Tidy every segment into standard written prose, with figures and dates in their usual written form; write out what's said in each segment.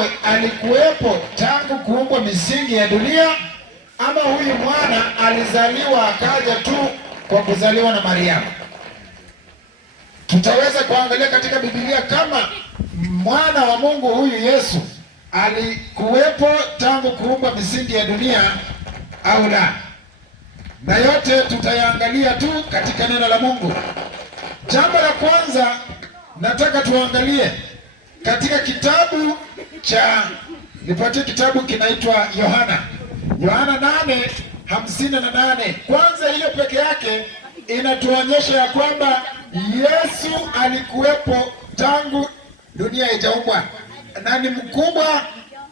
mwenyewe alikuwepo tangu kuumbwa misingi ya dunia, ama huyu mwana alizaliwa akaja tu kwa kuzaliwa na Mariamu? Tutaweza kuangalia katika Biblia kama mwana wa Mungu huyu Yesu alikuwepo tangu kuumbwa misingi ya dunia au la, na yote tutayaangalia tu katika neno la Mungu. Jambo la kwanza nataka tuangalie katika kitabu cha, nipatie kitabu kinaitwa Yohana 8:58. Kwanza hiyo peke yake inatuonyesha ya kwamba Yesu alikuwepo tangu dunia haijaumbwa na ni mkubwa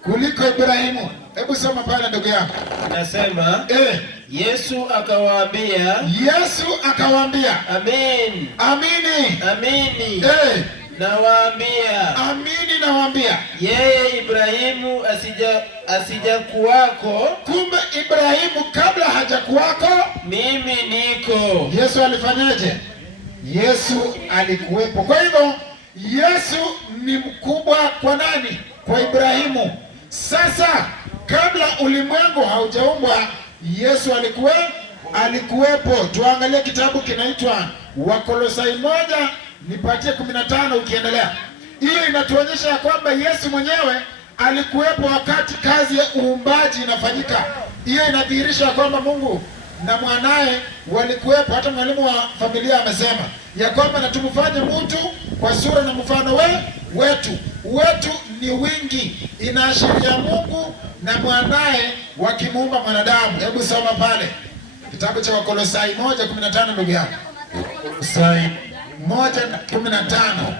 kuliko Ibrahimu. Hebu soma pale ndugu yangu. Nasema Yesu akawaambia, Amen. Amini. Nawaambia. Yeye Ibrahimu asijakuwako. Kumbe Ibrahimu kabla hajakuwako, mimi niko. Yesu alifanyaje? Yesu alikuwepo. Kwa hivyo Yesu ni mkubwa kwa nani? Kwa Ibrahimu. Sasa kabla ulimwengu haujaumbwa, Yesu alikuwepo. Tuangalie kitabu kinaitwa Wakolosai 1, nipatie 15 ukiendelea. Hii inatuonyesha ya kwamba Yesu mwenyewe alikuwepo wakati kazi ya uumbaji inafanyika. Hiyo inadhihirisha ya kwamba Mungu na mwanaye walikuwepo. Hata mwalimu wa familia amesema ya kwamba na tumfanye mtu kwa sura na mfano wetu. Wetu ni wingi, inaashiria Mungu na mwanaye wakimuumba mwanadamu. Hebu soma pale kitabu cha Wakolosai 1:15 ndugu yangu. Wakolosai 1:15.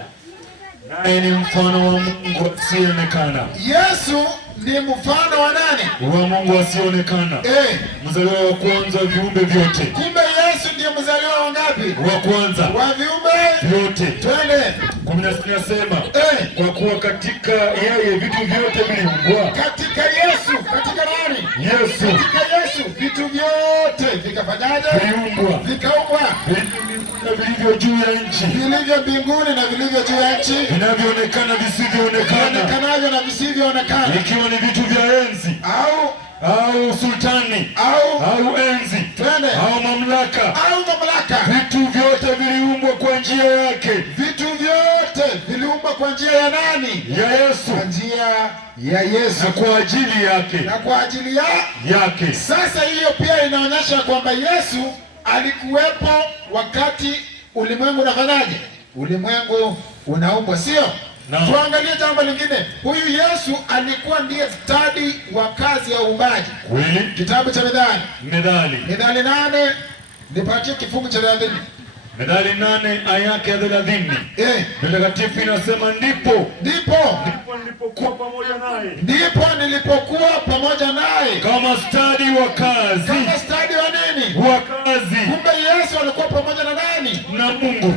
Naye ni mfano wa Mungu asiyeonekana. Yesu ni mfano wa nani? Wa Mungu asiyeonekana. Mzaliwa wa kwanza viumbe vyote. Kumbe Yesu ndiye mzaliwa wa ngapi? Wa kwanza wa viumbe vyote. Twende 16 nasema, kwa kuwa katika yeye vitu vyote viliumbwa. Katika Yesu, katika nani? Yesu. Katika Yesu vitu vyote vikafanyaje? Vikaumbwa. Na vilivyo juu ya nchi, vilivyo mbinguni na vilivyo juu ya nchi, vinavyoonekana visivyoonekana, vionekanayo na visivyoonekana, ikiwa ni vitu vya enzi au sultani au enzi au mamlaka. Vitu vyote viliumbwa kwa njia yake. Vitu vyote viliumbwa kwa njia ya nani? Ya Yesu. Kwa njia ya Yesu na kwa ajili yake. Na kwa ajili yake. Sasa hiyo pia inaonyesha kwamba Yesu alikuwepo wakati ulimwengu unafanyaje? Ulimwengu unaumbwa, sio? Tuangalie jambo lingine. Huyu Yesu alikuwa ndiye stadi wa kazi ya uumbaji. Kweli? Kitabu cha Methali 8, nipatie kifungu cha 30. Methali 8 aya yake ya 30. Mtakatifu inasema ndipo nilipokuwa pamoja naye. Kama stadi wa kazi. Kama stadi wa nini? Wa kazi. Kumbe Yesu alikuwa pamoja na nani?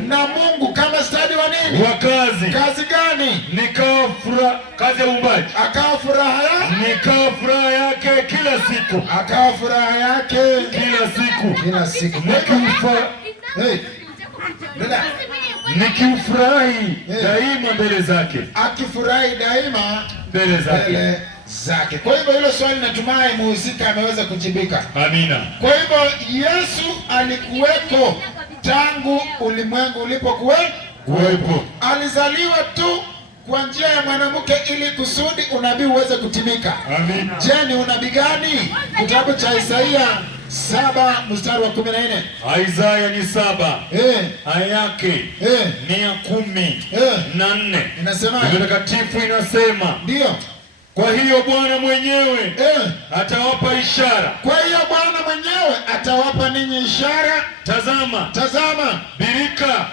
Na Mungu kama stadi wa nini? Wa kazi. Kazi gani? Kazi ya uumbaji. Akawa furaha yake kila siku. Akawa furaha yake kila siku. Nikifurahi daima mbele zake. Akifurahi daima mbele zake. Kwa hivyo hilo swali natumai muhusika ameweza kujibika. Amina. Kwa hivyo Yesu alikuweko tangu ulimwengu ulipokuwepo. Alizaliwa tu kwa njia ya mwanamke ili kusudi unabii uweze kutimika. Amina. Je, ni unabii gani? Kitabu cha Isaia 7:14. Isaya ni 7. Aya yake ni ya 14. Inasema Mtakatifu inasema, ndio. Kwa hiyo Bwana mwenyewe atawapa ishara. Kwa hiyo Bwana mwenyewe atawapa ninyi ishara. Tazama, bikira.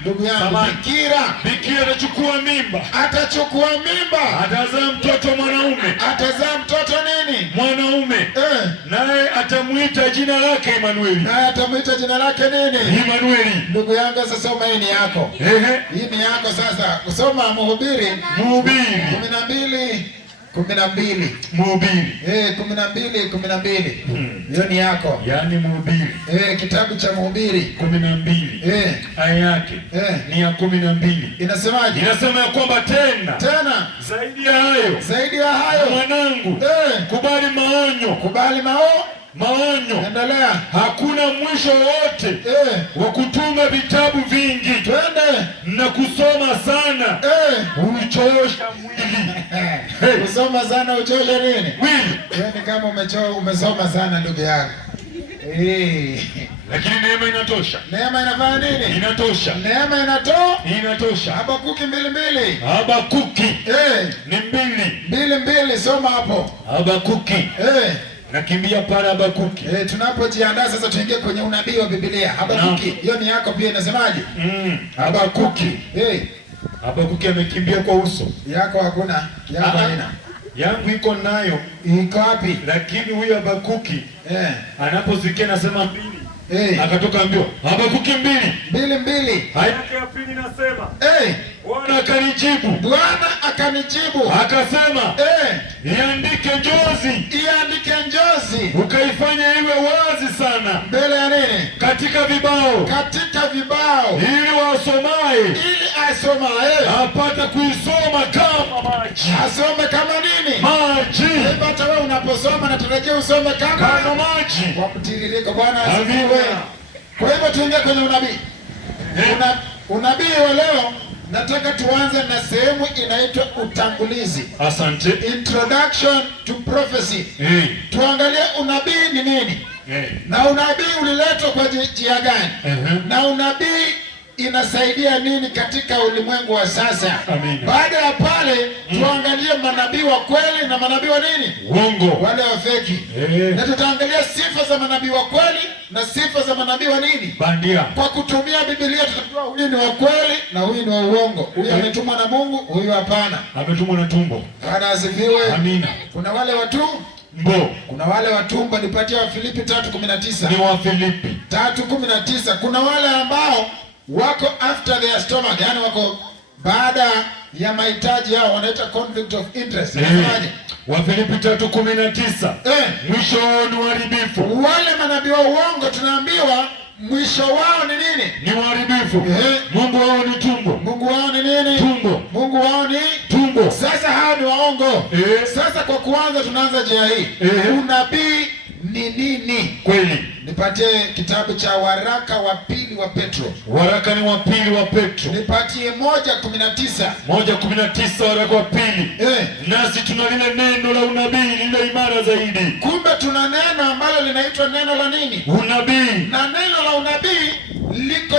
Ndugu yangu, bikira atachukua mimba. Atazaa mtoto mwanaume. Atazaa mtoto nini? Mwanaume. Naye atamuita jina lake Emanueli. Emanueli. Ndugu yangu, sasa soma hii ni yako. Hii ni yako sasa. Kusoma Mhubiri 12. Mhubiri 12. Hiyo ni yako. Yaani Mhubiri. Kitabu cha Mhubiri 12. Aya yake ni ya 12. Inasemaje? Inasema ya kwamba tena zaidi ya hayo mwanangu, kubali maonyo, maonyo. Endelea. Hakuna mwisho wote wa kutunga vitabu vingi. Twende. Na kusoma sana huchosha mwili. Kusoma sana uchosha nini? Mwili. Wewe kama umesoma sana ndugu yangu. Lakini neema inatosha. Neema inafanya nini? Inatosha. Neema inatosha. Habakuki 2:2. Habakuki ni 2:2. Soma hapo. Habakuki. Nakimbia pale Habakuki. Tunapojiandaa sasa tuingie kwenye unabii wa Biblia. Habakuki. Hiyo ni yako pia inasemaje? Habakuki. Habakuki amekimbia kwa uso. Yako hakuna. Yako haina. Yangu iko nayo. Iko wapi? Lakini huyu Habakuki anaposikia nasema 2. Akatoka mbio. Habakuki 2:2. Yake ya pili nasema. Bwana akanijibu. Akasema. Iandike njozi. Ukaifanya iwe wazi sana. Mbele ya nini? Katika vibao. Ili asomaye apate kuisoma kama maji. Asome kama nini? Maji. Hata wewe unaposoma natarajia usome kama maji. Kwa mtiririko. Bwana asifiwe. Kwa hivyo tuingie kwenye unabii. Unabii wa leo nataka tuanze na sehemu inaitwa utangulizi. Asante. Introduction to prophecy. Tuangalie unabii ni nini? Na unabii uliletwa kwa njia gani? Na unabii inasaidia nini katika ulimwengu wa sasa? Baada ya pale tuangalie manabii wa kweli na manabii wa nini? Uongo. Wale wa feki. Na tutaangalia sifa za manabii wa kweli na sifa za manabii wa nini? Bandia. Kwa kutumia Biblia tutajua huyu ni wa kweli na huyu ni wa uongo. Huyu ametumwa na Mungu, huyu hapana. Ametumwa na tumbo. Bwana asifiwe. Amina. Kuna wale watu kuna wale watumbo. Nipatie Wafilipi 3:19. Ni Wafilipi 3:19. Kuna wale ambao wako after their stomach, yani wako baada ya mahitaji yao, wanaita conflict of interest. Unasemaje? Wafilipi 3:19. Mwisho wao ni uharibifu. Wale manabii wa uongo tunaambiwa mwisho wao ni nini? Ni uharibifu. Mungu wao ni tumbo. Mungu wao ni nini? Tumbo. Mungu wao ni tumbo. Sasa hao ni waongo. Sasa kwa kuanza tunaanza njia hii. Unabii ni nini? Kweli. Nipatie kitabu cha waraka wa pili wa Petro. Waraka ni wa pili wa Petro. Nipatie 1:19. 1:19 waraka wa pili. Nasi tuna lile neno la unabii lile imara zaidi. Kumbe tuna neno ambalo linaitwa neno la nini? Unabii. Na neno la unabii liko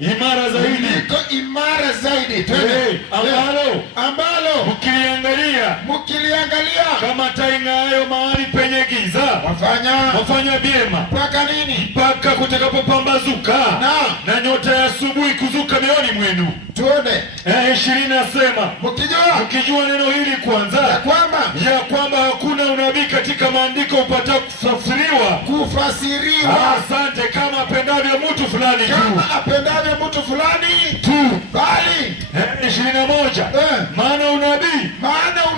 imara zaidi. Liko imara zaidi. Ambalo mkiliangalia kama taa ing'aayo mahali penye giza, wafanya vyema mpaka nini? Mpaka kutakapopambazuka na nyota ya asubuhi kuzuka mioyoni mwenu. Tuone 20 nasema mkijua neno hili kwanza, ya kwamba hakuna unabii katika maandiko upatao kufasiriwa. Asante. Kama apendavyo mtu fulani tu, bali 21 maana unabii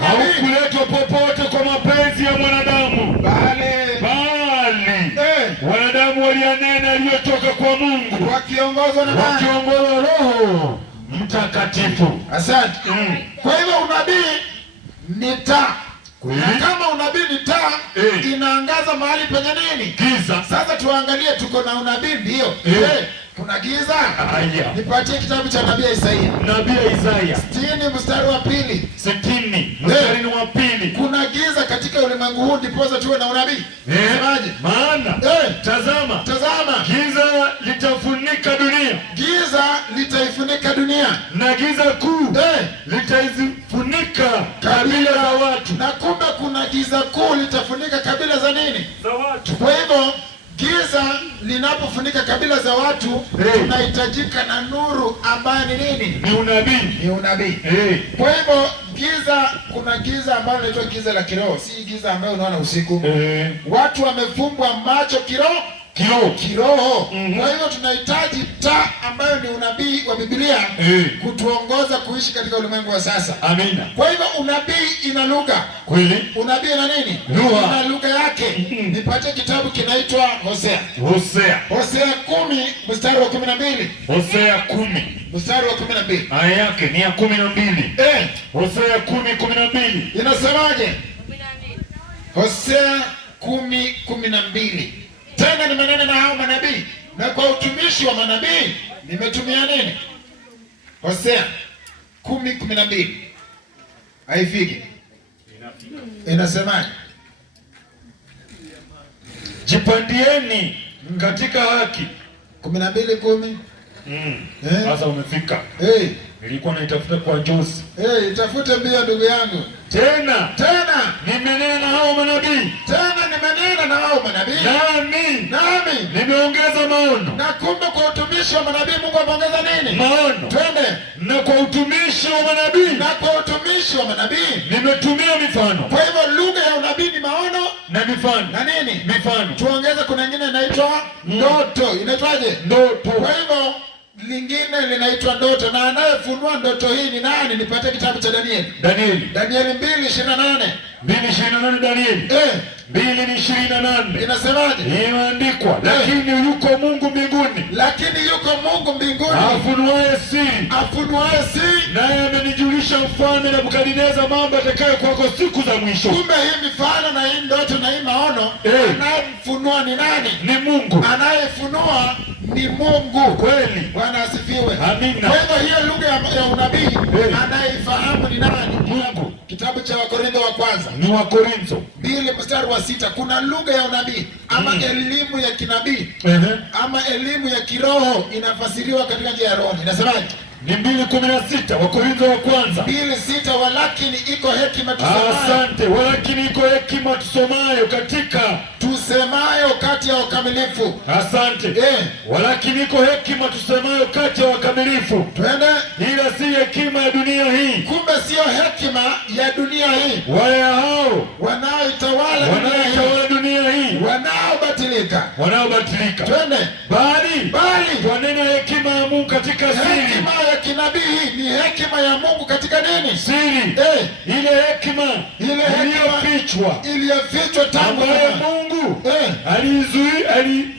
haukuletwa popote kwa mapenzi ya mwanadamu, bali wanadamu walianena aliyotoka kwa Mungu wakiongozwa na Roho Mtakatifu. Asante. Kwa hivyo unabii ni taa. Na kama unabii ni taa, inaangaza mahali penye nini? Giza. Sasa tuangalie, tuko na unabii ndio. Kuna giza. Nipatie kitabu cha nabii Isaia. Nabii Isaia 60 mstari wa 2. 60 mstari wa 2. Kuna giza katika ulimwengu huu ndiposa tuwe na unabii. Semaje? Maana tazama giza litafunika dunia. Giza litaifunika dunia. Na giza kuu litaifunika kabila za watu. Na kumbe kuna giza kuu litafunika kabila za nini? Za watu. Kwa hivyo giza linapofunika kabila za watu, tunahitajika na nuru ambayo ni nini? Ni unabii. Kwa hivyo kuna giza ambalo linaitwa giza la kiroho, si giza ambayo unaona usiku. Watu wamefumbwa macho kiroho. Kwa hivyo tunahitaji taa ambayo ni unabii wa Biblia kutuongoza kuishi katika ulimwengu wa sasa. Amina. Kwa hivyo unabii ina lugha. Kweli. Unabii ina nini? Ina lugha yake. Nipatie kitabu kinaitwa Hosea. Hosea 10 mstari wa 12. Hosea 10 mstari wa 12. Aya yake ni ya 12. Hosea 10:12. Inasemaje? Hosea 10:12. Tena nimenena na hao manabii, na kwa utumishi wa manabii nimetumia nini? Hosea 10:12. Haifiki. Inasemaje? Jipandieni katika haki. 12:10. Sasa umefika. Nilikuwa naitafuta kwa njozi. Itafute mbio ndugu yangu. Tena nimenena na hao manabii. Nami nimeongeza maono. Na kumbe kwa utumishi wa manabii Mungu ameongeza nini? Maono. Twende. Na kwa utumishi wa manabii nimetumia mifano. Kwa hivyo lugha ya unabii ni maono na mifano. Na nini? Mifano. Tuongeze, kuna nyingine inaitwa ndoto. Inaitwaje? Ndoto. Kwa hivyo lingine linaitwa ndoto, na anayefunua ndoto hii ni nani? Nipate kitabu cha Danieli. Danieli 2:28. 2:28 Danieli. 2:28. Inasemaje? Imeandikwa, lakini yuko Mungu mbinguni. Afunuaye siri. Naye amenijulisha mfalme Nebukadneza mambo atakayo kwako siku za mwisho. Kumbe hii mifano na hii ndoto na hii maono, anayemfunua ni nani? Ni Mungu. Anayefunua ni Mungu. Kweli. Bwana asifiwe. Amina. Kwa hivyo hiyo lugha ya unabii anayeifahamu ni nani? Mungu. Kitabu cha Wakorintho wa kwanza. Ni Wakorintho 2:6. Kuna lugha ya unabii ama elimu ya kinabii ama elimu ya kiroho inafasiriwa katika njia ya roho. Inasemaje? Ni 2:16 Wakorintho wa kwanza 2:6. Walakini iko hekima tusemayo. Asante. Walakini iko hekima tusemayo kati ya wakamilifu. Asante. Walakini iko hekima tusemayo kati ya wakamilifu. Twende. Ila si hekima ya dunia hii. Kumbe sio hekima ya dunia hii. Wale hao wanaoitawala dunia hii wanaobatilika. Twende. Bali twanena hekima ya Mungu katika siri. Hekima ya kinabii ni hekima ya Mungu katika nini? Siri. Ile hekima iliyofichwa tangu Mungu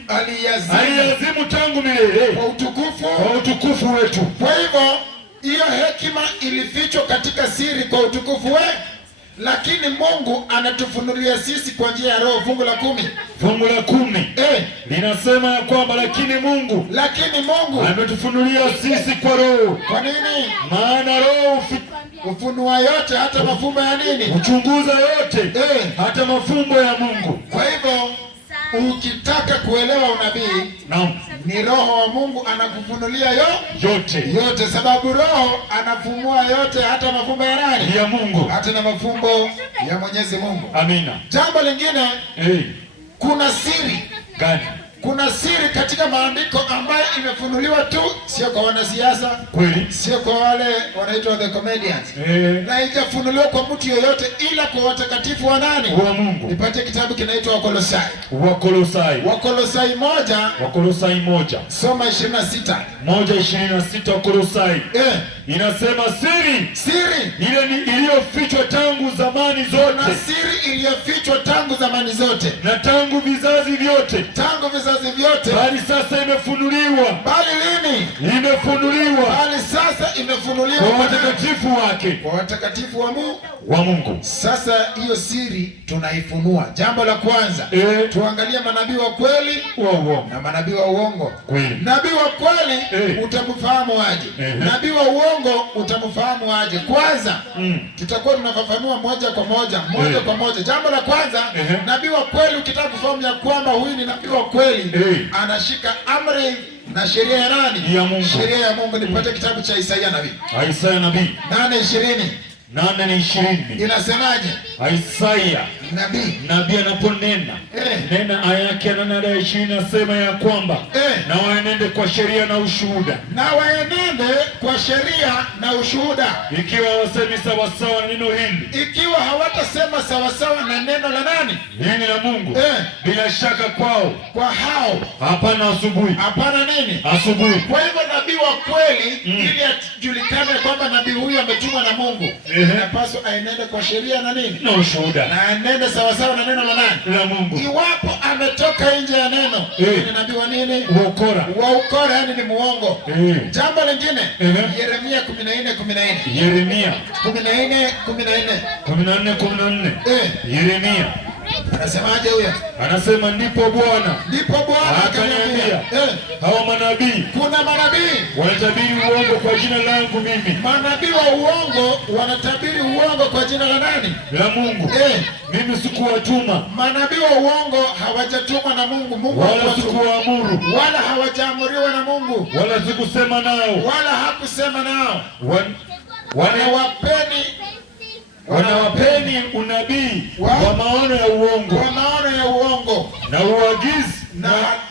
aliyazimu tangu milele kwa utukufu wetu. Kwa hivyo hiyo hekima ilifichwa katika siri kwa utukufu wetu, lakini Mungu anatufunulia sisi kwa njia ya Roho. Fungu la 10 linasema ya kwamba lakini Mungu ametufunulia sisi kwa Roho. Kwa nini? Maana Roho ufunua yote, hata mafumbo ya nini? Uchunguza yote, hata mafumbo ya Mungu. Kwa hivyo ukitaka kuelewa unabii, ni Roho wa Mungu anakufunulia yote, sababu Roho anafumua yote, hata mafumbo ya nani? Ya Mungu, hata na mafumbo ya Mwenyezi Mungu. Amina. Jambo lingine, kuna siri gani? Kuna siri katika maandiko ambayo imefunuliwa tu, sio kwa wanasiasa, kweli, sio kwa wale wanaitwa the comedians, na haijafunuliwa kwa mtu yoyote ila kwa watakatifu wa nani? Wa Mungu. Nipatie kitabu kinaitwa Wakolosai. Wakolosai 1. Soma 26. 1:26 Wakolosai. Inasema siri ile ni iliyofichwa tangu zamani zote. Na siri iliyofichwa tangu zamani zote. Na tangu vizazi vyote. Bali sasa imefunuliwa. Bali lini? Imefunuliwa. Bali sasa imefunuliwa kwa watakatifu wake. Kwa watakatifu wa Mungu. Sasa hiyo siri tunaifunua. Jambo la kwanza, tuangalie manabii wa kweli na manabii wa uongo. Nabii wa kweli utamfahamu aje? Nabii wa uongo utamfahamu aje? Kwanza tutakuwa tunafafanua moja kwa moja. Jambo la kwanza, nabii wa kweli ukitaka kufahamu ya kwamba huyu ni nabii wa kweli, anashika amri na sheria ya nani? Ya Mungu. Sheria ya Mungu. Nipate kitabu cha Isaya nabii. 8:20. 8:20 inasemaje? Isaya nabii anaponena nena aya yake 8:20 nasema ya kwamba na waenende kwa sheria na ushuhuda, na waenende kwa sheria na ushuhuda. Ikiwa hawasemi sawasawa na neno hili, ikiwa hawatasema sawasawa na neno la nani? Neno la Mungu, bila shaka kwao, kwa hao hapana asubuhi, hapana nini? Asubuhi. Kwa hivyo nabii wa kweli ili ajulikane kwamba nabii huyu ametumwa na Mungu, anapaswa aenende kwa sheria na nini? Na ushuhuda, na aenende sawasawa na neno la nani? La Mungu. Iwapo ametoka nje ya neno, ni nabii wa nini? Wa ukora, yani ni muongo. Jambo lingine, Yeremia 14:14. Yeremia 14:14. Yeremia anasemaje huyo? Anasema ndipo Bwana akaniambia, hao manabii, kuna manabii wanatabiri uongo kwa jina langu mimi. Manabii wa uongo wanatabiri uongo kwa jina la nani? La Mungu. Mimi sikuwatuma. Manabii wa uongo hawajatumwa na Mungu. Mungu wala sikuwaamuru, wala hawajaamuriwa na Mungu, wala sikusema nao, wala hakusema nao. Wanawapeni unabii wa maono ya uongo, na uagizi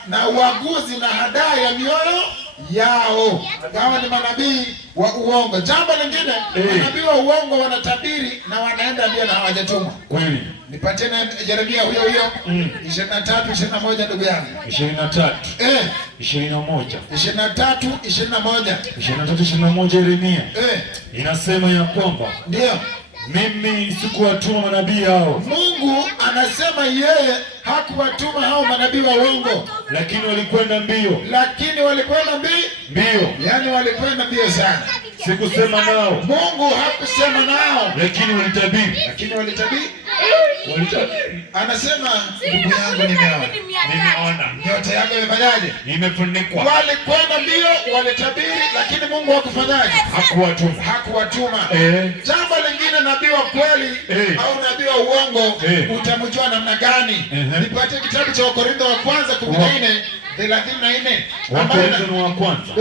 na uaguzi na hadaa ya mioyo yao. Hawa ni manabii wa uongo. Jambo lingine, manabii wa uongo wanatabiri na wanaenda ndio na hawajatumwa. Kweli. Nipatie na Yeremia huyo 23:21 ndugu yangu. 23:21 Yeremia. Inasema ya kwamba ndio mimi sikuwatuma manabii hao. Mungu anasema yeye hakuwatuma hao manabii wa uongo, lakini walikwenda mbio. Yani walikwenda mbio sana. Sikusema nao. Mungu hakusema nao, lakini walitabiri. Anasema ndugu yangu, nimeona yote yako imefanyaje? Imefunikwa. Walikwenda mbio, walitabiri, lakini Mungu hakufanyaje? Hakuwatuma. Jambo lingine, nabii wa kweli au nabii wa uongo utamjua namna gani? Nipatie kitabu cha Wakorintho wa kwanza 14:34. Wakorintho wa kwanza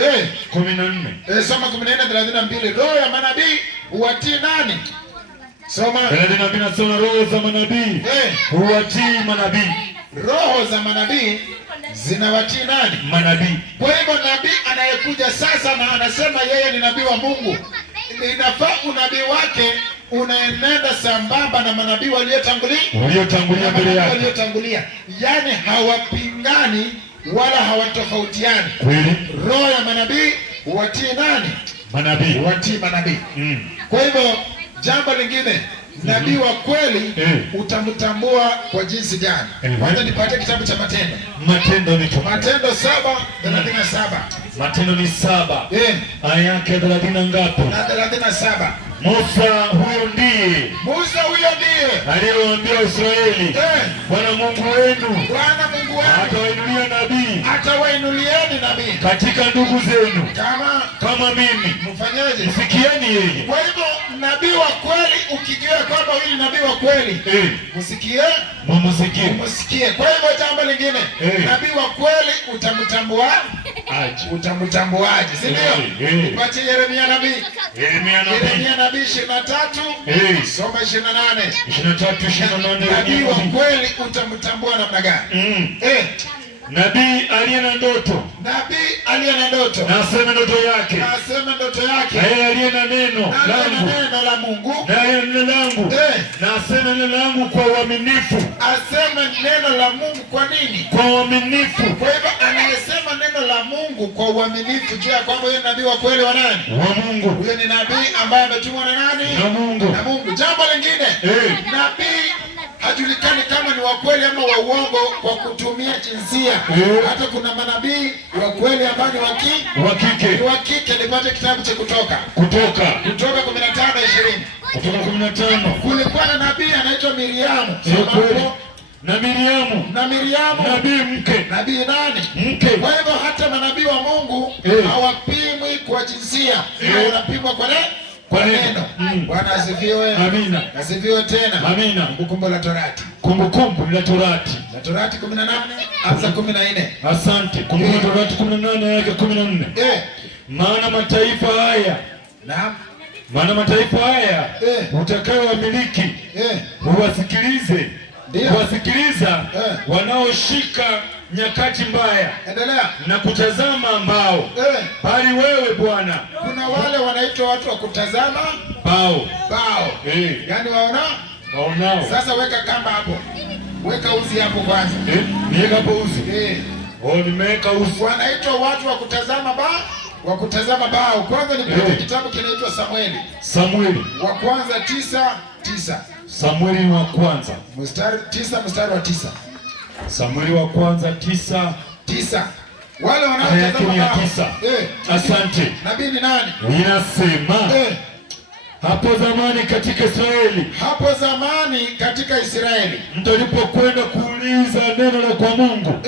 14. Soma 14:32. Roho ya manabii huwatii nani? Soma 32. Nasoma roho za manabii huwatii manabii. Roho za manabii zinawatii nani? Manabii. Kwa hivyo nabii anayekuja sasa na anasema yeye ni nabii wa Mungu, inafaa unabii wake unaenenda sambamba na manabii waliotangulia mbele yake, yani hawapingani wala hawatofautiani. Kweli. Roho ya manabii huwatii nani? Manabii. Huwatii manabii. Kwa hivyo jambo lingine, nabii wa kweli utamtambua kwa jinsi gani? Kwanza nipatie kitabu cha Matendo. Matendo 7:37. Matendo ni 7. Aya yake 30 ngapi? Na 37. Musa huyo ndiye aliyewaambia Israeli, Bwana Mungu wenu atawainulieni nabii katika ndugu zenu kama mimi. Mfanyaje? Msikieni yeye. Kwa hivyo nabii wa kweli, ukijua kwamba huyu nabii wa kweli, msikie. Kwa hivyo jambo lingine, nabii wa kweli utamtambuaje? Si ndio? Tupatie Yeremia nabii. Yeremia nabii 23. Soma 28. 23:28. Nabii wa kweli utamtambua namna gani? Nabii aliye na ndoto. Na aseme ndoto yake. Na yeye aliye na neno la Mungu. Na yeye neno langu. Na aseme neno langu kwa uaminifu. Aseme neno la Mungu kwa nini? Kwa uaminifu. Kwa hivyo anayesema neno la Mungu kwa uaminifu, jua kwamba huyo nabii wa kweli wa nani? Wa Mungu. Huyo ni nabii ambaye ametumwa na nani? Na Mungu. Jambo lingine, nabii hajulikani kama ni wa kweli ama wa uongo kwa kutumia jinsia. Hata kuna manabii wa kweli ambao ni wa kike. Nipate kitabu cha Kutoka 15:20. Kutoka 15. Kulikuwa na nabii anaitwa Miriamu. Na Miriamu nabii mke. Nabii nani? Mke. Kwa hivyo hata manabii wa Mungu hawapimwi kwa jinsia, wanapimwa kwa neno. Bwana asifiwe. Amina. Asifiwe tena. Amina. Kumbukumbu la Torati. La Torati 18:14. Asante. Kumbukumbu la Torati 18 yake 14. Maana mataifa haya maana mataifa haya utakayowamiliki uwasikilize, kuwasikiliza wanaoshika nyakati mbaya. Endelea. Na kutazama ambao bali wewe Bwana. Kuna wale wanaitwa watu wa kutazama bao. Yaani waonao. Sasa weka kamba hapo. Weka uzi hapo kwanza. Niweka hapo uzi. Nimeweka uzi. Wanaitwa watu wa kutazama bao. Kwanza ni kitabu kinaitwa Samueli wa kwanza 9:9. Samueli wa kwanza mstari wa 9. Samueli wa kwanza 9:9. Wale wanaotazama bao. Asante. Nabii ni nani? Ninasema hapo zamani katika Israeli mtu alipokwenda kuuliza neno la kwa Mungu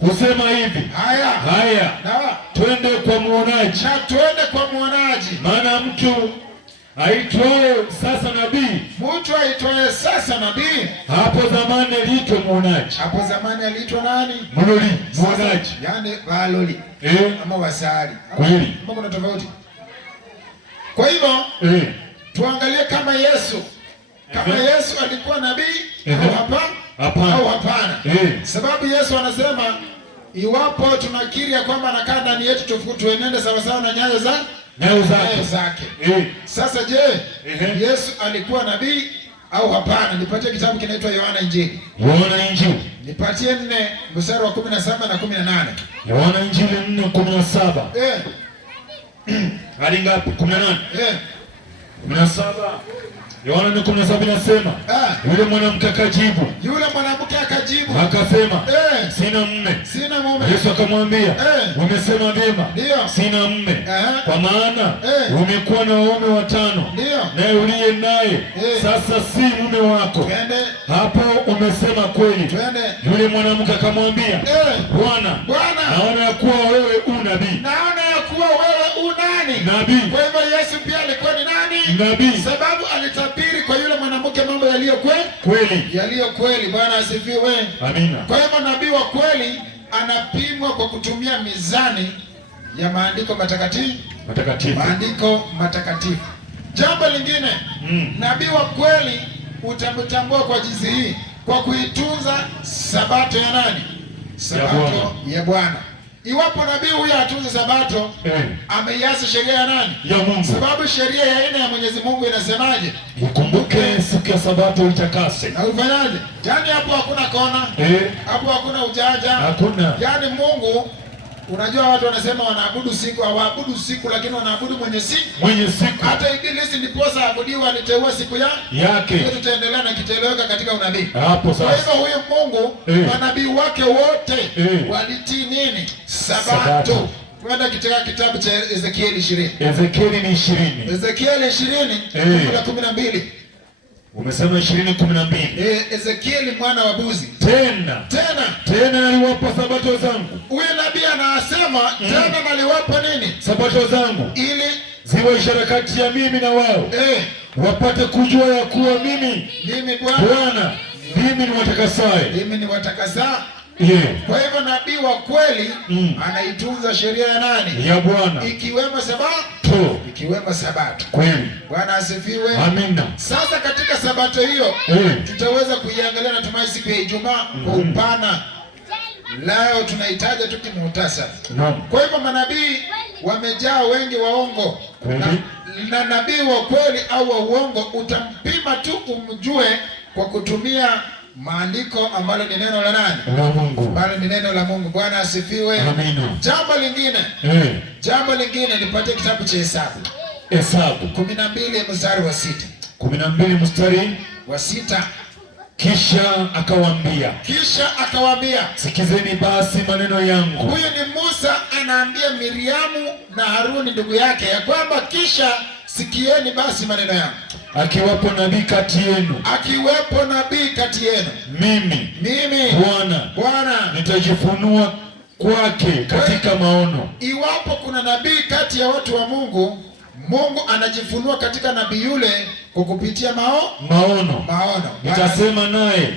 husema hivi, haya twende kwa muonaji. Maana mtu aitwaye sasa nabii hapo zamani aliitwa muonaji. Hapo zamani aliitwa nani? Muonaji. Yaani baloli ama wasali. Kweli. Kuna tofauti. Kwa hivyo tuangalie kama Yesu alikuwa nabii au hapana. Sababu Yesu anasema iwapo tunakiri ya kwamba anakaa ndani yetu, tuenende sawasawa na nyayo zake. Sasa je, Yesu alikuwa nabii au hapana? Nipatie kitabu kinaitwa Yohana Injili. Nipatie 4 mstari wa 17 na 18. Yohana Injili 4:17. Hadi ngapi? 18. 17. Yohana 4:17 inasema yule mwanamke akajibu akasema sina mume. Yesu akamwambia umesema vyema, sina mume, kwa maana umekuwa na waume 5, naye uliye naye sasa si mume wako. Hapo umesema kweli. Yule mwanamke akamwambia Bwana, naona ya kuwa wewe unabii. Nabii. Kwa hivyo Yesu pia alikuwa ni nani? Nabii. Sababu alitabiri kwa yule mwanamke mambo yaliyo kweli. Bwana asifiwe. Amina. Kwa hivyo nabii wa kweli anapimwa kwa kutumia mizani ya maandiko matakatifu. Jambo lingine, nabii wa kweli utamtambua kwa jinsi hii, kwa kuitunza sabato ya nani? Sabato ya Bwana. Iwapo nabii huyo atunze sabato, ameiasi sheria ya nani? Ya Mungu. Sababu sheria ya 4 ya Mwenyezi Mungu inasemaje? Ukumbuke siku ya sabato uitakase. Na ufanyaje? Yaani hapo hakuna kona. Hapo hakuna ujanja. Hakuna. Yaani Mungu, unajua watu wanasema wanaabudu siku, hawaabudu siku lakini wanaabudu mwenye siku. Hata Ibilisi ndiposa aabudiwa, aliteua siku yake. Tutaendelea na kiteleweka katika unabii. Hapo sasa. Kwa hivyo huyu Mungu, manabii wake wote walitii nini? Sabato. Twenda katika kitabu cha Ezekieli 20. Ezekieli ni 20. Ezekieli 20:12. Umesema 20:12. Ezekieli mwana wa Buzi. Tena naliwapa sabato zangu. Huyu nabii anasema tena naliwapa nini? Sabato zangu. Ili ziwe ishara kati ya mimi na wao. Wapate kujua ya kuwa mimi Bwana mimi ni watakasaye. Kwa hivyo nabii wa kweli anaitunza sheria ya nani? Ya Bwana. Ikiwemo sabato. Kweli. Bwana asifiwe. Amina. Sasa katika sabato hiyo tutaweza kuiangalia natumai siku ya Ijumaa kwa upana. Leo tunahitaji tu kimuhtasari. Kwa hivyo manabii wamejaa wengi waongo. Na nabii wa kweli au wa uongo utampima tu umjue kwa kutumia maandiko ambalo ni neno la nani? La Mungu. Ambalo ni neno la Mungu. Bwana asifiwe. Amina. Jambo lingine nipatie kitabu cha Hesabu 12 mstari wa 6. 12 mstari wa 6. Kisha akawaambia, sikizeni basi maneno yangu. Huyu ni Musa anaambia Miriamu na Haruni ndugu yake ya kwamba kisha sikieni basi maneno yangu. Akiwepo nabii kati yenu, mimi Bwana nitajifunua kwake katika maono. Iwapo kuna nabii kati ya watu wa Mungu, Mungu anajifunua katika nabii yule kwa kupitia maono. Nitasema naye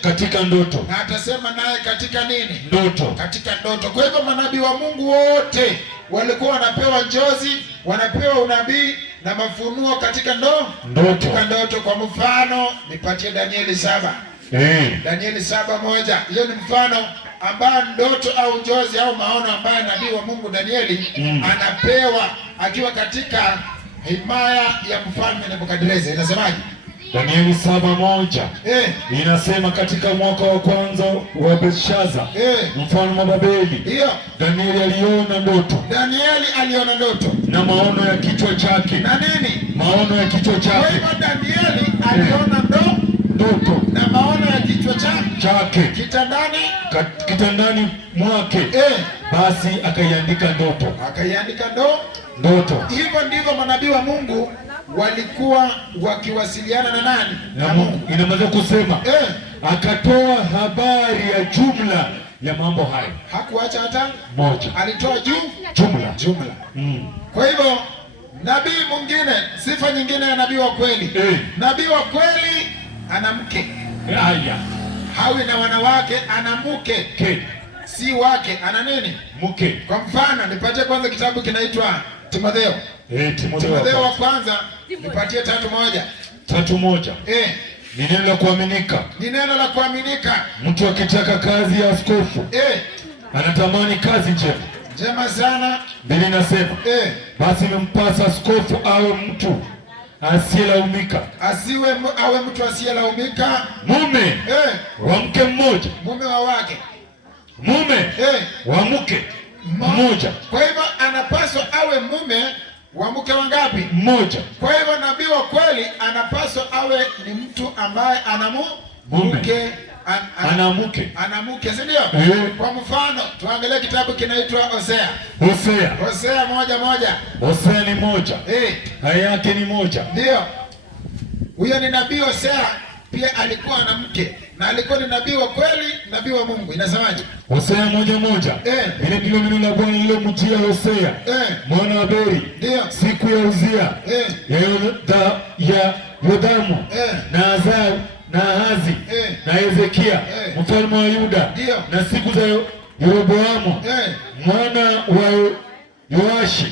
katika ndoto. Na atasema naye katika nini? Ndoto. Katika ndoto. Kwa hivyo manabii wa Mungu wote walikuwa wanapewa njozi, wanapewa unabii na mafunuo katika ndoto. Kwa mfano, nipatie Danieli 7. Danieli 7:1. Hiyo ni mfano ambaye ndoto au njozi au maono ambaye nabii wa Mungu Danieli anapewa akiwa katika himaya ya mfalme Nebukadneza. Inasemaje? Danieli 7:1. Inasema katika mwaka wa kwanza wa Belshaza mfalme wa Babeli, Danieli aliona ndoto na maono ya kichwa chake. Na nini? Maono ya kichwa chake. Kwa hivyo Danieli aliona ndoto na maono ya kichwa chake kitandani mwake. Basi akaiandika ndoto. Hivyo ndivyo manabii wa Mungu walikuwa wakiwasiliana na nani? Na Mungu. Inaweza kusema akatoa habari ya jumla ya mambo hayo. Hakuacha hata moja. Alitoa jumla. Kwa hivyo nabii mwingine, sifa nyingine ya nabii wa kweli. Nabii wa kweli ana mke. Hawi na wanawake, ana mke. Si wake, ana nini? Mke. Kwa mfano, nipatie kwanza kitabu kinaitwa Timotheo. Timotheo wa kwanza, nipatie 3:1. Ni neno la kuaminika. Mtu akitaka kazi ya askofu, anatamani kazi njema sana. Biblia inasema basi nimpasa askofu awe mtu asiyelaumika. Awe mtu asiyelaumika, mume wa mke mmoja, mume wa wake, mume wa mke mmoja. Kwa hivyo anapaswa awe mume wa mke wangapi? Mmoja. Kwa hivyo nabii wa kweli anapaswa awe ni mtu ambaye ana mke, ana mke, si ndio? Kwa mfano, tuangalie kitabu kinaitwa Hosea 1:1. Hosea ni moja. Aya yake ni moja. Ndio. Huyo ni nabii Hosea, pia alikuwa na mke na alikuwa ni nabii wa kweli, nabii wa Mungu. Inasemaje? Hosea 1:1. Ile ndilo neno la Bwana lililomjia Hosea mwana wa Beri siku ya Uzia ya Yothamu na Ahazi na Hezekia mfalme wa Yuda na siku za Yeroboamu mwana wa Yoashi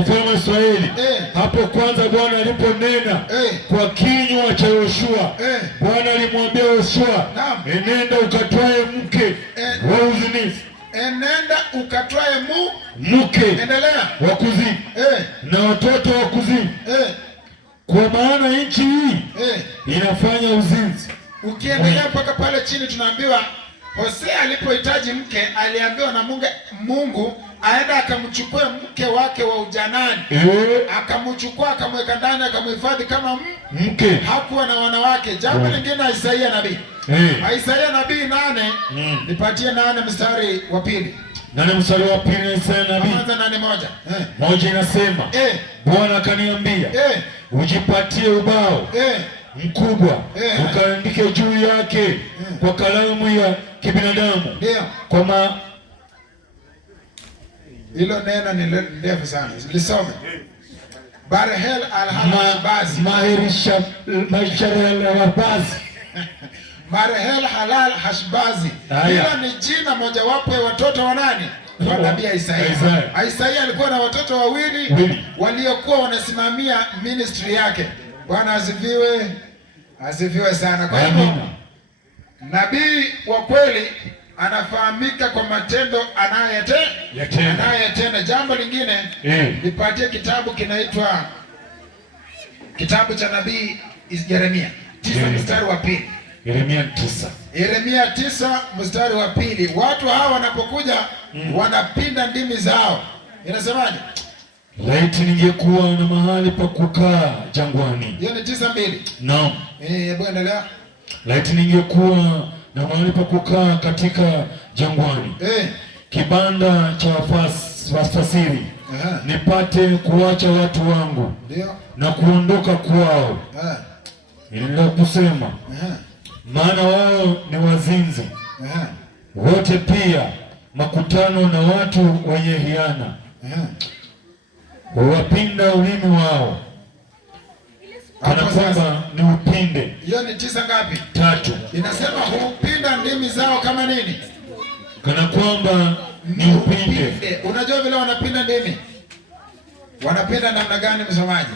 mfalme wa Israeli. Hapo kwanza Bwana aliponena kwa kinywa cha Yoshua, Bwana alimwambia Yoshua, enenda ukatwae mke wa uzinifu. Enenda ukatwae mke wa kuzimu na watoto wa kuzimu, kwa maana nchi hii inafanya uzinzi. Ukiendelea mpaka pale chini tunaambiwa Hosea alipohitaji mke aliambiwa na Mungu aenda akamchukue mke wake wa ujanani. Akamchukua, akamweka ndani, akamhifadhi kama mke. Hakuwa na wanawake. Jambo lingine Isaia nabii. Isaia nabii 8. Nipatie 8 mstari wa 2. 8 mstari wa 2 Isaia nabii. Kwanza 8:1. Moja inasema Bwana akaniambia ujipatie ubao mkubwa ukaandike juu yake kwa kalamu ya kibinadamu. Hilo neno ni ndefu sana. Lisome. Barhel al-Hashbazi. Marhel halal Hashbazi. Hilo ni jina mojawapo ya watoto wa nani? Wa nabii Isaia. Isaia alikuwa na watoto wawili waliokuwa wanasimamia ministry yake. Bwana asifiwe. Asifiwe sana. Kwa hivyo nabii wa kweli anafahamika kwa matendo anayetenda. Jambo lingine nipatie kitabu kinaitwa kitabu cha nabii Yeremia 9 mstari wa 2. Yeremia 9 mstari wa 2. Watu hawa wanapokuja wanapinda ndimi zao. Inasemaje? Laiti ningekuwa na mahali pa kukaa jangwani. Hiyo ni 9:2. Naam. Hebu endelea. Laiti ningekuwa na mahali pa kukaa katika jangwani. Kibanda cha wafasiri. Nipate kuacha watu wangu. Ndio. Na kuondoka kwao. Ninaenda kusema. Maana wao ni wazinzi. Wote pia makutano na watu wenye hiana. wapinda ulimi wao, kana kwamba ni upinde. Hiyo ni 9 ngapi? 3. Inasema hupinda ndimi zao kama nini? Kana kwamba ni upinde. Unajua vile wanapinda ndimi? Wanapinda namna gani msomaji?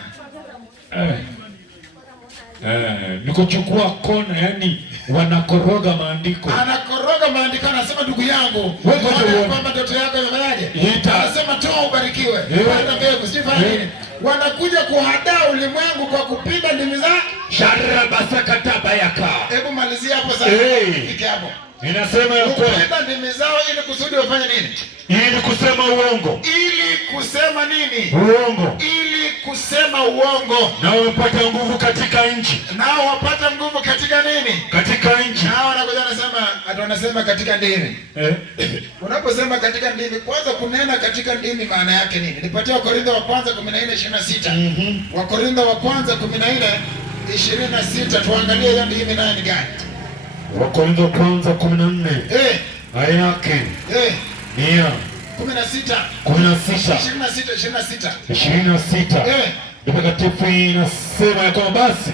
Ni kuchukua kona, yani wanakoroga maandiko. Anakoroga maandiko, anasema ndugu yangu, wewe kwamba ndoto yako imeaje? Anasema toa ubarikiwe. Panda mbegu, sifanye nini? Wanakuja kuhadaa ulimwengu kwa kupinda ndimi za sharabasakataba yaka. Hebu malizia hapo sasa. Fike hapo. Inasema ya kwamba kupinda ndimi zao ili kusudi wafanye nini? Ili kusema uongo. Ili kusema nini? Uongo. Ili kusema uongo. Nao wapata nguvu katika nchi. Nao wapata nguvu katika nini? Katika nchi. Nao wanakuja wanasema katika ndimi. Unaposema katika ndimi, kwanza kunena katika ndimi maana yake nini? Nipatie Wakorintho wa kwanza 14:26. Wakorintho wa kwanza 14:26, tuangalie hiyo ndimi nayo ni gani? Wakorintho wa kwanza 14. Aya yake. Ni 16. 26. Mtakatifu inasema ya kwamba basi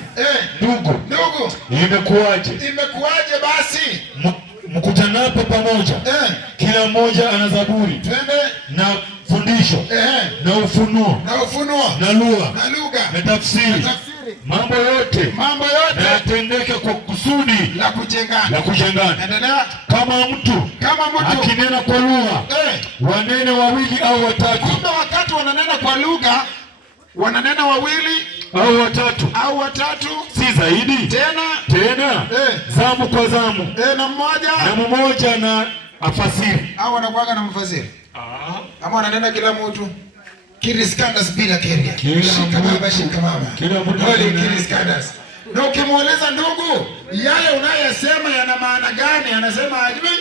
ndugu, imekuwaje basi mkutanapo pamoja, kila mmoja ana zaburi na fundisho na ufunuo na lugha na tafsiri, mambo yote yatendeke kwa kusudi la kujengana. Kama mtu akinena kwa lugha, wanene wawili au watatu. Kumbe wakati wananena kwa lugha, wananena wawili au watatu, si zaidi. Tena zamu kwa zamu, na mmoja na afasiri, au wanakuaga na mfasiri. Ama wananena kila mtu kiriskandas bila keria. Shika mama. Kila mtu kiriskandas. Na ukimuuliza ndugu, yale unayosema yana maana gani? Anasema ajui.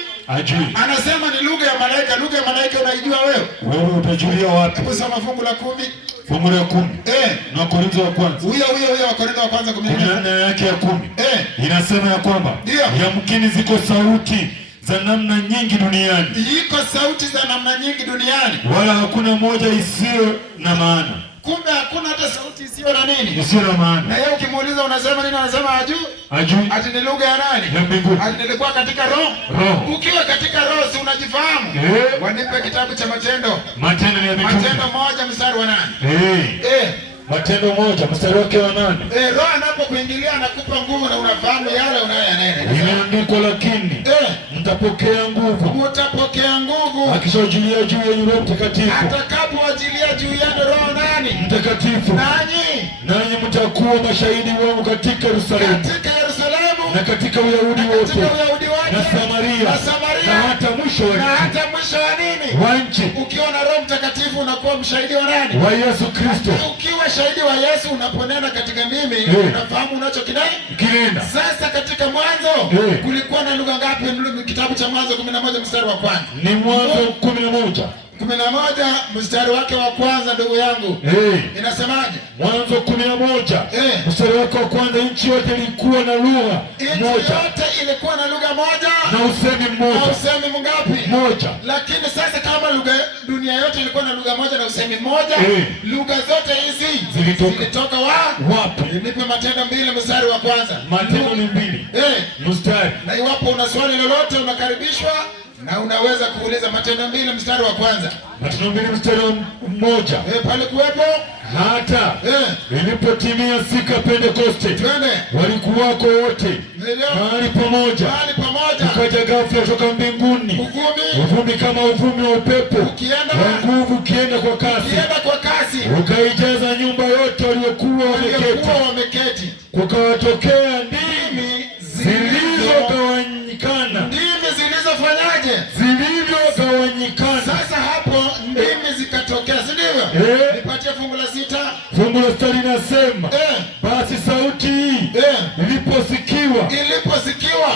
Anasema ni lugha ya malaika. Lugha ya malaika unaijua wewe? Wewe utajulia wapi? Hebu soma fungu la 10. Fungu la 10. Na Wakorintho wa kwanza. Huyo Wakorintho wa kwanza 14 yake ya 10. Inasema ya kwamba yamkini ziko sauti za namna nyingi duniani. Iko sauti za namna nyingi duniani. Wala hakuna moja isiyo na maana. Kumbe hakuna hata sauti isiyo na nini? Isiyo na maana. Na yeye ukimuuliza unasema nini? Anasema ajui. Ati ni lugha ya nani? Ya mbinguni. Ati nilikuwa katika roho. Ukiwa katika roho si unajifahamu? Wanipe kitabu cha Matendo. Matendo ya Mitume. Matendo 1 mstari wa 8. Matendo 1 mstari wake wa 8. Roho anapokuingilia anakupa nguvu na unafahamu yale unayoyanena. Imeandikwa lakini mtapokea nguvu akishajilia juu ya Roho Mtakatifu. Atakapoajilia juu ya Roho nani? Mtakatifu. Nanyi mtakuwa mashahidi wangu katika Yerusalemu. Na katika Uyahudi wote. Na Samaria. Na hata mwisho wa nchi. Ukiwa na Roho Mtakatifu unakuwa mshahidi wa nani? Wa Yesu Kristo. Ukiwa shahidi wa Yesu unaponena katika mimi, unafahamu unachokidai? Sasa katika Mwanzo kulikuwa na lugha ngapi? Kitabu cha Mwanzo 11 mstari wa kwanza. Ni Mwanzo 11 mstari wake wa kwanza, ndugu yangu. Inasemaje? Mwanzo 11 mstari wake wa kwanza. Nchi yote ilikuwa na lugha moja. Yote ilikuwa na lugha moja na usemi mmoja. Na usemi mngapi? Moja. Lakini sasa kama dunia yote ilikuwa na lugha moja na usemi mmoja, lugha zote hizi zilitoka wapi? Nipe Matendo 2 mstari wa kwanza. Matendo ni 2 mstari. Na iwapo una swali lolote unakaribishwa na unaweza kuuliza. Matendo 2 mstari wa kwanza. Matendo 2 mstari wa 1. Pale kuwepo hata ilipotimia siku ya Pentekoste, walikuwako wote mahali pamoja. Ukaja ghafula toka mbinguni uvumi kama uvumi wa upepo wa nguvu ukienda kwa kasi, ukaijaza nyumba yote waliokuwa wameketi. Kukawatokea ndimi zilizogawanyikana. Ndimi zilizofanyaje? Zilizogawanyikana. Sasa hapo ndimi zikatokea, si ndivyo? Nipatie fungu la 6. Fungu la 6 linasema basi sauti hii iliposikiwa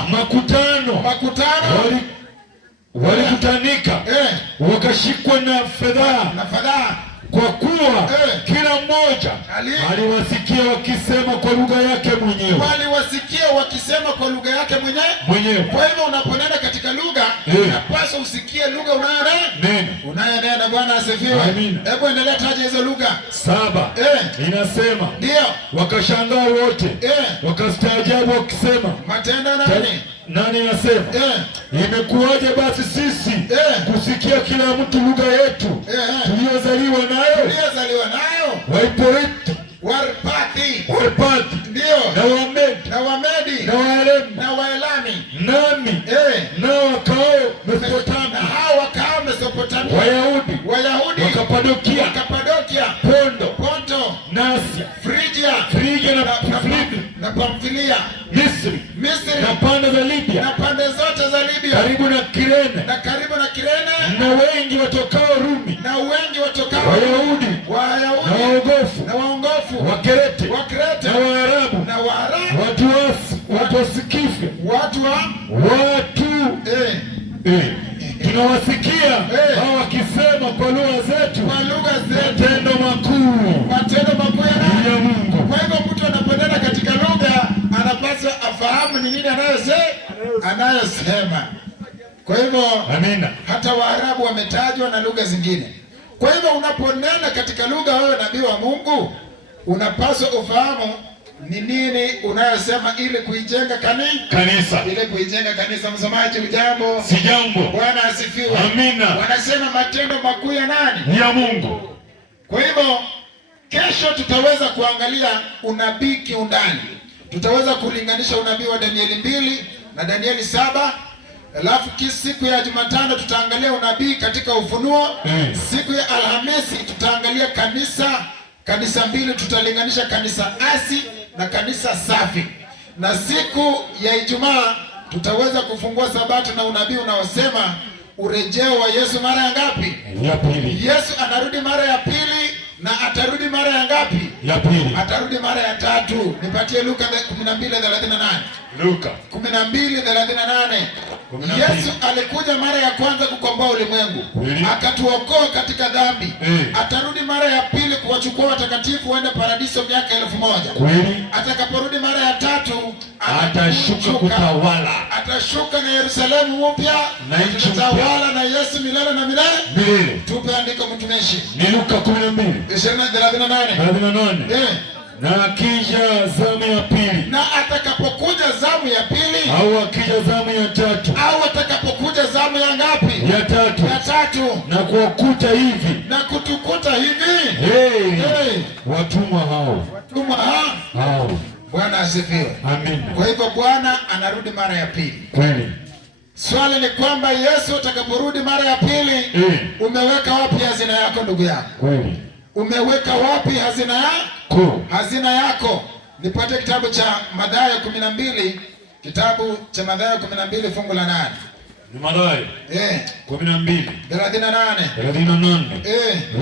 makutano walikutanika, wakashikwa na fadhaa, kwa kuwa kila mmoja aliwasikia wakisema kwa lugha yake mwenyewe. Kwa hivyo unaponena katika lugha unapaswa usikie lugha unayonena. Bwana asifiwe. Hebu endelea, taja hizo lugha 7. Inasema ndio, wakashangaa wote, wakastaajabu wakisema, matendo nani? Nani inasema imekuwaje basi sisi kusikia kila mtu lugha yetu tuliyozaliwa nayo? Waiporiti, Warpati, ndio, na Wamedi, na Waelami, nami nao wakao Mesopotamia, Wayahudi, Wakapadokia, Ponto, Asia, Frigia na Pamfilia, Misri na pande za Libya, karibu na Kirene, na wengi watokao Rumi, Wayahudi na waongofu, Wakrete na Waarabu, watu wasikifu, tunawasikia hao wakisema kwa lugha zetu matendo makuu ya Mungu. Kwa hivyo mtu anaponena katika lugha anapaswa afahamu ni nini anayosema. Kwa hivyo hata Waarabu wametajwa na lugha zingine. Kwa hivyo unaponena katika lugha, wewe nabii wa Mungu, unapaswa ufahamu ni nini unayosema ili kuijenga kanisa. Ili kuijenga kanisa. Msomaji, ujambo? Si jambo. Bwana asifiwe. Amina. Wanasema matendo makuu ya nani? Ya Mungu. Kwa hivyo kesho tutaweza kuangalia unabii kiundani. Tutaweza kulinganisha unabii wa Danieli 2 na Danieli 7. Alafu siku ya Jumatano tutaangalia unabii katika Ufunuo. Siku ya Alhamisi tutaangalia kanisa mbili, tutalinganisha kanisa asi na kanisa safi. Na siku ya Ijumaa tutaweza kufungua Sabato na unabii unaosema urejeo wa Yesu mara ya ngapi? Ya pili. Yesu anarudi mara ya pili, na atarudi mara ya ngapi? Ya pili. Atarudi mara ya tatu. Nipatie Luka 12:38. Luka 12:38. Yesu alikuja mara ya kwanza kukomboa ulimwengu, akatuokoa katika dhambi. Atarudi mara ya pili kuwachukua watakatifu waende paradiso miaka 1000. Atakaporudi mara ya tatu atashuka kutawala. Atashuka na Yerusalemu mpya, atatawala na Yesu milele na milele. Tupe andiko mtumishi. Ni Luka 12:38. Na akija zamu ya pili, na atakapokuja zamu ya pili, au akija zamu ya tatu, au atakapokuja zamu ya ngapi? Ya tatu. Na kuwakuta hivi, na kutukuta hivi, watumwa hao. Bwana asifiwe. Amina. Kwa hivyo Bwana anarudi mara ya pili. Kweli. Swali ni kwamba Yesu atakaporudi mara ya pili, umeweka wapi hazina yako ndugu yangu? Kweli. Umeweka wapi hazina yako? Nipate kitabu cha Mathayo 12, kitabu cha Mathayo 12 fungu la 8. Ni Mathayo 12:38.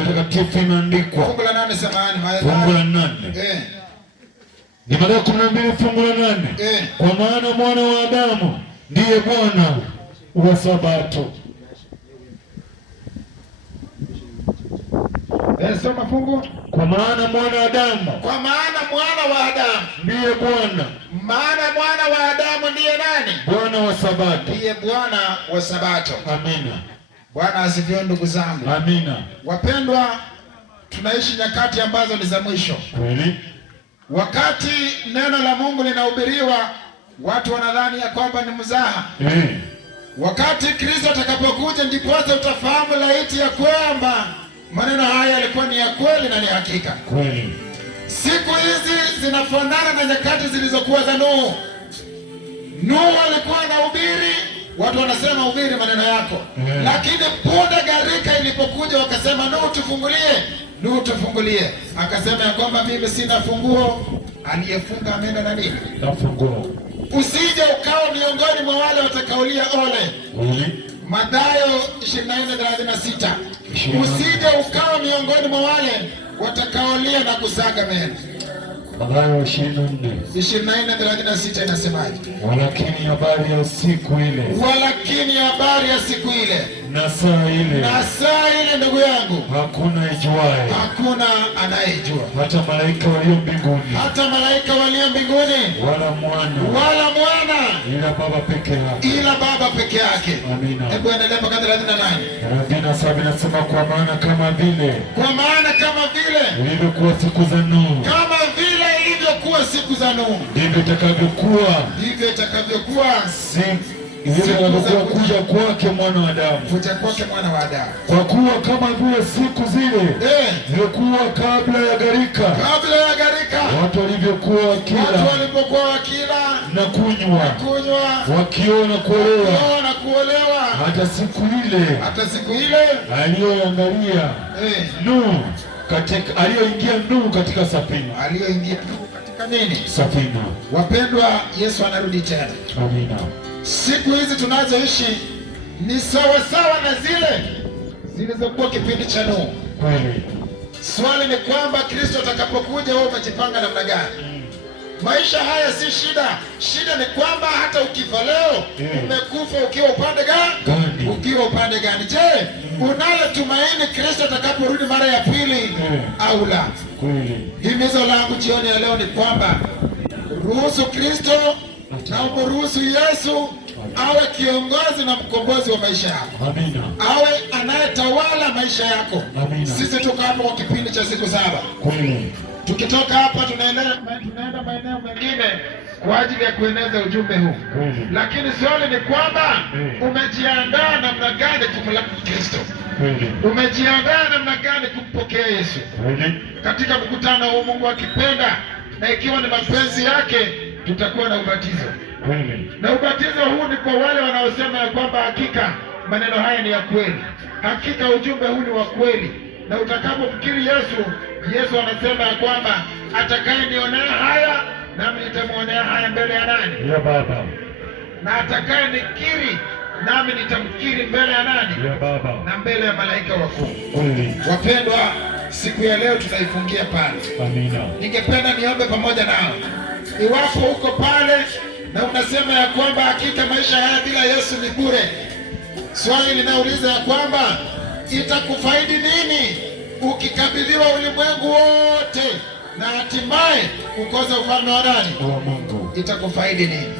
Takatifu imeandikwa. Fungu la 8 samahani. Fungu la 8. Ni Mathayo 12 fungu la 8. Kwa maana mwana wa Adamu ndiye Bwana wa Sabato. Soma fungu. Kwa maana mwana wa Adamu ndiye Bwana. Maana mwana wa Adamu ndiye nani? Bwana wa Sabato. Ndiye Bwana wa Sabato. Amina. Bwana asifiwe ndugu zangu. Amina. Wapendwa, tunaishi nyakati ambazo ni za mwisho. Kweli. Wakati neno la Mungu linahubiriwa, watu wanadhani ya kwamba ni mzaha. Wakati Kristo atakapokuja ndipo utafahamu laiti ya kwamba maneno haya yalikuwa ni ya kweli na ni hakika. Kweli. Siku hizi zinafanana na nyakati zilizokuwa za Nuhu. Nuhu alikuwa anahubiri, watu wanasema hubiri maneno yako. Lakini punde gharika ilipokuja wakasema Nuhu tufungulie. Akasema ya kwamba mimi sina funguo, aliyefunga ameenda na nini? Na funguo. Usije ukawa miongoni mwa wale watakaolia ole. Mathayo 24:36. Usije ukawa miongoni mwa wale watakaolia na kusaga meno. Mathayo 24:36 inasemaje? Walakini habari ya siku ile na saa ile ndugu yangu, hakuna ijuaye, hakuna anayejua, hata malaika walio mbinguni, wala mwana, ila Baba peke yake, ila Baba peke yake. Amina. Hebu endelea mpaka 38. 37 nasema kwa maana kama vile ilivyokuwa siku za Nuhu, siku za Nuhu, ndivyo itakavyokuwa kuja kwake mwana wa Adamu. Kwa kuwa kama vile siku zile zilikuwa kabla ya gharika, watu walivyokuwa wakila na kunywa, wakioa na kuolewa, hata siku ile aliyoangalia Nuhu aliyoingia Nuhu katika safina. Safina. Wapendwa, Yesu anarudi tena. Amina. Siku hizi tunazoishi ni sawa na zile zilizokuwa kipindi cha Nuhu. Kweli. Swali ni kwamba Kristo atakapokuja wewe umejipanga namna gani? Maisha haya si shida. Shida ni kwamba hata ukifa leo umekufa ukiwa upande gani? Ukiwa upande gani? Je, unalo tumaini Kristo atakaporudi mara ya pili au la? Kweli. Himizo langu jioni ya leo ni kwamba ruhusu Kristo na umruhusu Yesu awe kiongozi na mkombozi wa maisha yako. Amina. Awe anayetawala maisha yako. Amina. Sisi tuko hapa kwa kipindi cha siku 7. Kweli. Tukitoka hapa tunaenda maeneo mengine kwa ajili ya kueneza ujumbe huu. Lakini swali ni kwamba umejiandaa namna gani kumlaki Kristo? Umejiandaa namna gani kumpokea Yesu? Katika mkutano huu Mungu akipenda na ikiwa ni mapenzi yake tutakuwa na ubatizo. Na ubatizo huu ni kwa wale wanaosema ya kwamba hakika maneno haya ni ya kweli. Hakika ujumbe huu ni wa kweli. Na utakapomkiri Yesu anasema ya kwamba atakayenionea haya nami nitamwonea haya mbele ya nani? Ya Baba. Na atakayenikiri nami nitamkiri mbele ya nani? Ya Baba. Na mbele ya malaika wakuu. Wapendwa, siku ya leo tutaifungia pale. Amina. Ningependa niombe pamoja nao. Iwapo uko pale na unasema ya kwamba hakika maisha haya bila Yesu ni bure, swali linauliza ya kwamba itakufaidi nini ukikabidhiwa ulimwengu wote na hatimaye ukosa ufalme wa nani? Wa Mungu. Itakufaidi nini?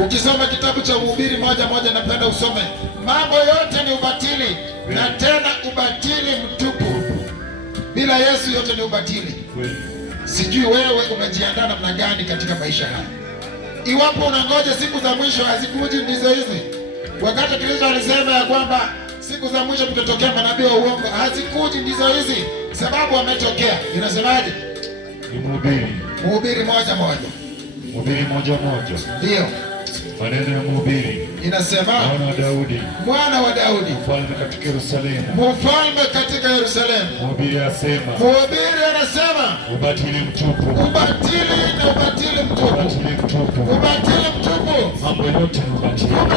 Ukisoma kitabu cha Mhubiri 1:1, napenda usome, mambo yote ni ubatili na tena ubatili mtupu. Bila Yesu yote ni ubatili. Sijui wewe umejiandaa namna gani katika maisha haya. Iwapo unangoja siku za mwisho hazikuji ndizo hizi. Wakati Kristo alisema ya kwamba siku za mwisho kutatokea manabii wa uongo, hazikuji ndizo hizi, sababu wametokea. Inasemaje? Ni Mhubiri 1:1. Mhubiri 1:1. Ndio. Maneno ya Mhubiri. Inasema mwana wa Daudi, mfalme katika Yerusalemu. Mfalme katika Yerusalemu. Mhubiri anasema ubatili mtupu. Ubatili na ubatili mtupu. Ubatili mtupu. Ubatili mtupu. Mambo yote ni ubatili. Mambo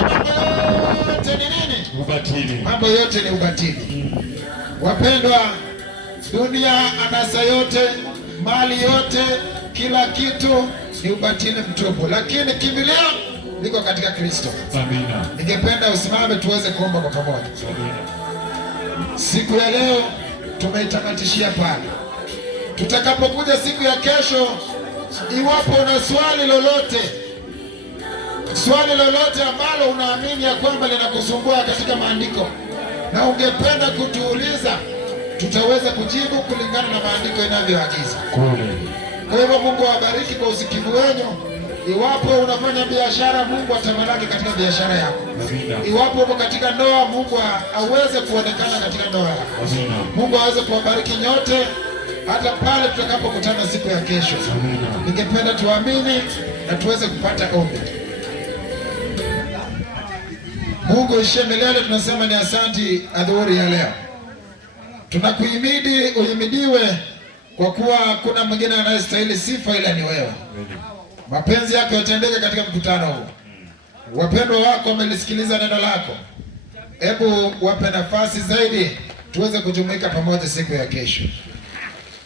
yote ni nini? Ubatili. Mambo yote ni ubatili. Wapendwa, dunia, anasa yote, mali yote, kila kitu ni ubatili mtupu, lakini kimbilio liko katika Kristo. Amina. Ningependa usimame tuweze kuomba kwa pamoja. Amina. Siku ya leo tumeitamatishia pale. Tutakapokuja siku ya kesho, iwapo una swali lolote ambalo unaamini ya kwamba linakusumbua katika maandiko na ungependa kutuuliza, tutaweza kujibu kulingana na maandiko inavyoagiza. Kwa hivyo Mungu awabariki kwa usikivu wenu. Iwapo unafanya biashara, Mungu atamalaki katika biashara yako. Iwapo uko katika ndoa, Mungu aweze kuonekana katika ndoa yako. Mungu aweze kuwabariki nyote hata pale tutakapokutana siku ya kesho. Ningependa tuamini na tuweze kupata ombi. Mungu ishie milele, tunasema ni asanti adhuhuri ya leo. Tunakuhimidi, uhimidiwe, kwa kuwa kuna mwingine anayestahili sifa ila ni wewe. Mapenzi yako yatendeke katika mkutano huu. Wapendwa wako wamelisikiliza neno lako. Hebu wape nafasi zaidi tuweze kujumuika pamoja siku ya kesho.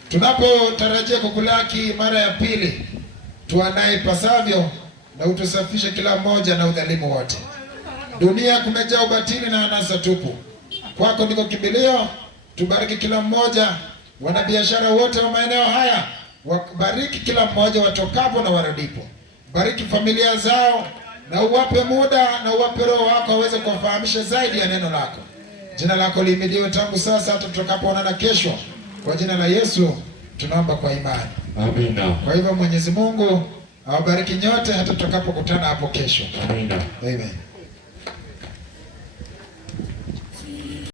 Tunapotarajia kukulaki mara ya pili, tuandae ipasavyo na utusafishe kila mmoja na udhalimu wote. Dunia kumejaa ubatili na anasa tupu. Kwako ndiko kimbilio. Tubariki kila mmoja, wanabiashara wote wa maeneo haya, wabariki kila mmoja watokapo na warudipo. bariki familia zao, na uwape muda na uwape Roho wako aweze kuwafahamisha zaidi ya neno lako. Jina lako lihimidiwe tangu sasa hata tutakapoonana kesho. Kwa jina la Yesu tunaomba kwa imani. Amina. Kwa hivyo Mwenyezi Mungu awabariki nyote hata tutakapokutana hapo kesho. Amina. Amen.